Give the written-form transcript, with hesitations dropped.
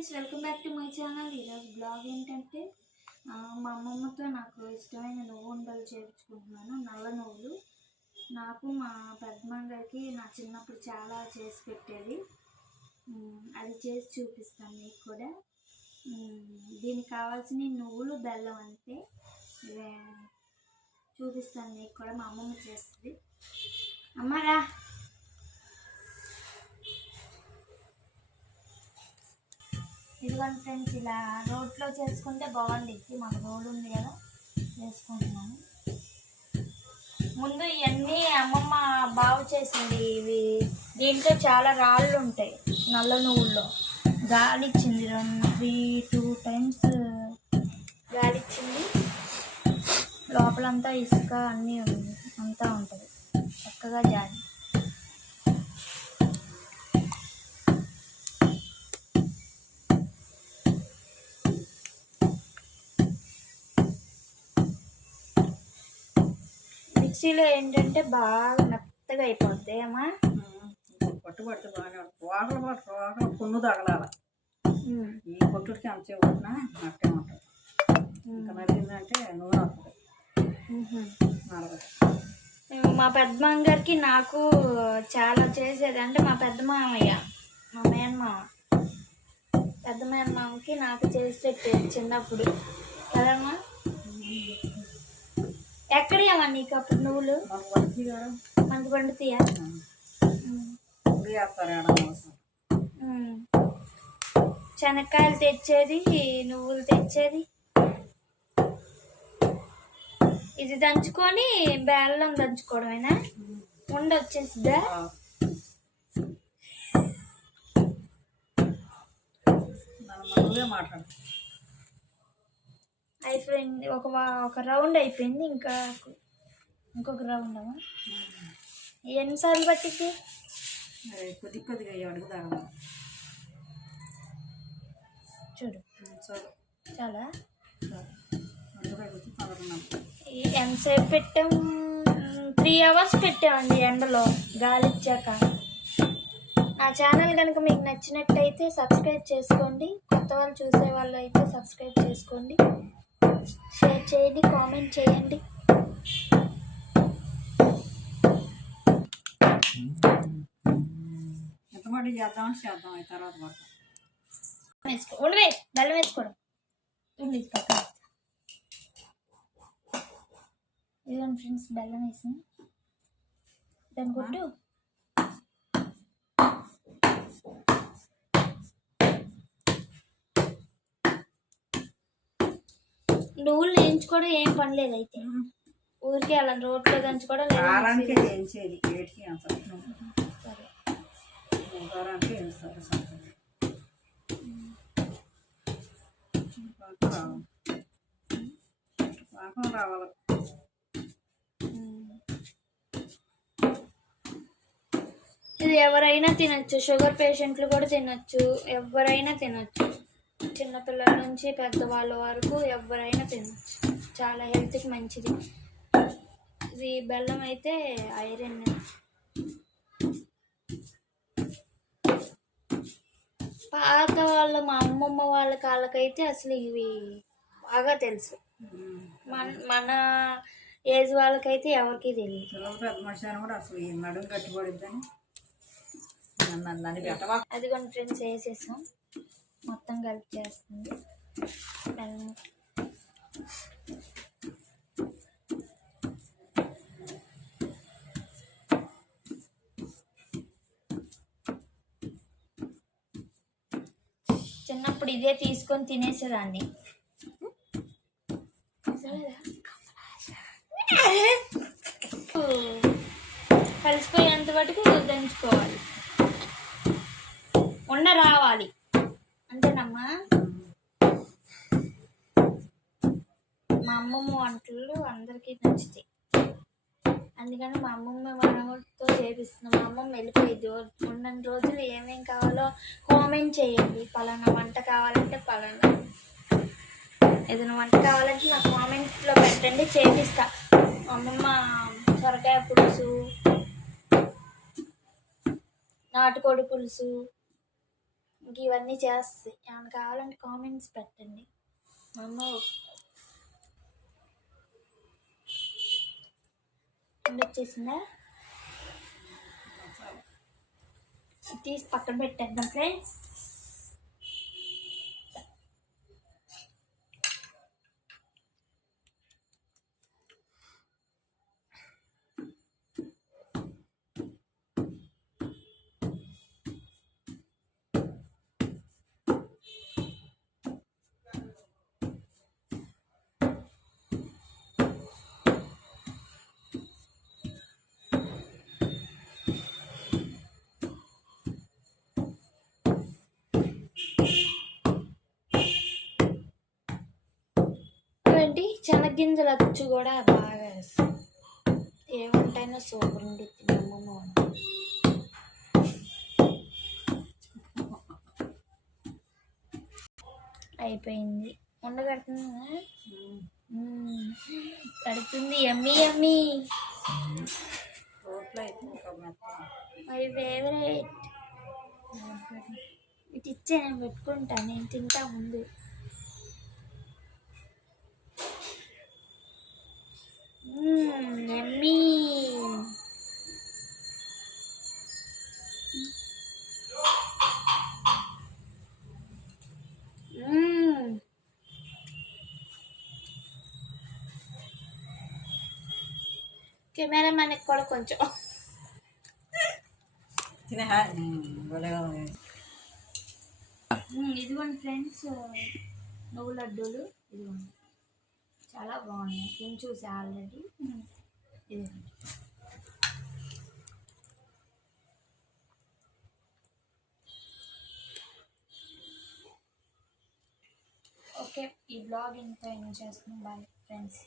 Friends, welcome back to my channel. ఈరోజు blog ఏంటంటే మా అమ్మమ్మతో నాకు ఇష్టమైన నువ్వు ఉండలు చేయించుకుంటున్నాను. నల్ల నువ్వులు నాకు మా పెద్దమ్మ గారికి నా చిన్నప్పుడు చాలా చేసి పెట్టేది. అది చేసి చూపిస్తాను మీకు కూడా. దీనికి కావాల్సిన నువ్వులు, బెల్లం అంతే. చూపిస్తాను మీకు కూడా. మా అమ్మమ్మ చేస్తుంది. అమ్మరా, ఇదిగోండి ఫ్రెండ్స్, ఇలా రోట్లో చేసుకుంటే బాగుండిద్ది. మాకు రోడ్ ఉంది కదా, చేసుకుంటున్నాను. ముందు ఇవన్నీ అమ్మమ్మ బాగు చేసింది. ఇవి దీంట్లో చాలా రాళ్ళు ఉంటాయి. నల్ల నువ్వుల్లో గాలిచ్చింది 2 టైమ్స్ గాలిచ్చింది. లోపలంతా ఇసుక అన్నీ అంతా ఉంటుంది, చక్కగా జాలి. మిక్సీలో ఏంటంటే బాగా మెత్తగా అయిపోద్ది అమ్మా. పట్టుబడితే బాగానే రోగలు పున్ను తగలాల. ఈ కొట్టుడికి అంతసేపు కొట్టినా అట్టే ఉంటుంది. ఇంకా నలిగిందంటే నూనె వస్తుంది. మా పెద్దమ్మ గారికి నాకు చాలా చేసేది. అంటే మా పెద్ద మామయ్య, మా మేనమామ, పెద్ద మేనమామకి నాకు చేసి పెట్టేది చిన్నప్పుడు కదమ్మా. ఎక్కడేమా నీకు అప్పుడు నువ్వులు? మనకు పండుతాయా? శనక్కాయలు తెచ్చేది, నువ్వులు తెచ్చేది. ఇది దంచుకొని బెల్లం దంచుకోవడమేనా? వచ్చేసిద్దా? అయిపోయింది. ఒక రౌండ్ అయిపోయింది. ఇంకొక రౌండ్ అమ్మా. ఎన్నిసార్లు పట్టింది? కొద్దిగా అడుగుదా చూడు. చాలా ఎంతసేపు పెట్టాం? 3 hours పెట్టామండి ఎండలో గాలిచ్చాక. నా ఛానల్ కనుక మీకు నచ్చినట్టయితే సబ్స్క్రైబ్ చేసుకోండి. కొత్త వాళ్ళు చూసే వాళ్ళు అయితే సబ్స్క్రైబ్ చేసుకోండి, షేర్ చేయండి, కామెంట్ చేయండి. ఎంతమంది చేద్దాం తర్వాత ఉండవే బెల్లం వేసుకోవడం ఉంది పక్కన. ఇదిగోండి ఫ్రెండ్స్, బెల్లం వేసి దాని కొట్టు. నువ్వులు వేయించుకోవడం ఏం పని లేదు. అయితే ఊరికే అలా రోట్లో దంచుకోవడం రావాలి. ఇది ఎవరైనా తినచ్చు. షుగర్ పేషెంట్లు కూడా తినచ్చు, ఎవరైనా తినచ్చు. చిన్నపిల్లల నుంచి పెద్దవాళ్ళ వరకు ఎవరైనా తినచ్చు. చాలా హెల్త్కి మంచిది. ఇది బెల్లం అయితే ఐరన్. పాత వాళ్ళు, మా అమ్మమ్మ వాళ్ళ కాళ్ళకైతే అసలు ఇవి బాగా తెలుసు. మన ఏజ్ వాళ్ళకైతే ఎవరికి తెలియదు. అదిగోండి ఫ్రెండ్స్, వేసేసాం. మొత్తం కలిపి చేస్తుంది. చిన్నప్పుడు ఇదే తీసుకొని తినేసేదాన్ని. కలిసిపోయేంత వరకు దంచుకోవాలి, ఉండ రావాలి అంతేనమ్మా. మా అమ్మమ్మ వంటలు అందరికీ నచ్చుతాయి, అందుకని మా అమ్మమ్మ వంటతో చేపిస్తున్నాం. మా అమ్మమ్మ వెళ్ళిపోయింది. ఉన్న రోజులు ఏమేం కావాలో కామెంట్ చేయండి. పలానా వంట కావాలంటే పలానా, ఏదైనా వంట కావాలంటే నాకు కామెంట్లో పెట్టండి, చేపిస్తా. అమ్మమ్మ సొరకాయ పులుసు, నాటుకోడి పులుసు, ఇంక ఇవన్నీ చేస్తుంది. ఏమైనా కావాలంటే కామెంట్స్ పెట్టండి. మా అమ్మ వచ్చేసిందా, తీసి పక్కన పెట్టేద్దాం ఫ్రెండ్స్. ఏంటి శనగ్గింజల అచ్చు కూడా బాగా వేస్తాం. ఏ వంటైనా సూపర్ ఉండిద్ది మా అమ్మమ్మ వంట. అయిపోయింది. ఉండగడుతుంది కడుతుంది. ఎమ్మి ఎమ్మి రోట్లో అయితే ఇంకా మెత్తగా. My favourite. ఇటు ఇచ్చే నేను పెట్టుకుంటా, నేను తింటా ముందు. ఎమ్మీ. కెమెరా మనకి కూడా కొంచెం ఇదిగోండి ఫ్రెండ్స్, నువ్వు లడ్డూలు ఇదిగోండి, చాలా బాగున్నాయి. నేను చూసా ఆల్రెడీ. ఇదిగోండి. ఓకే, ఈ బ్లాగ్ ఇంత ఎంజాయ్ చేస్తున్నాం. Bye friends.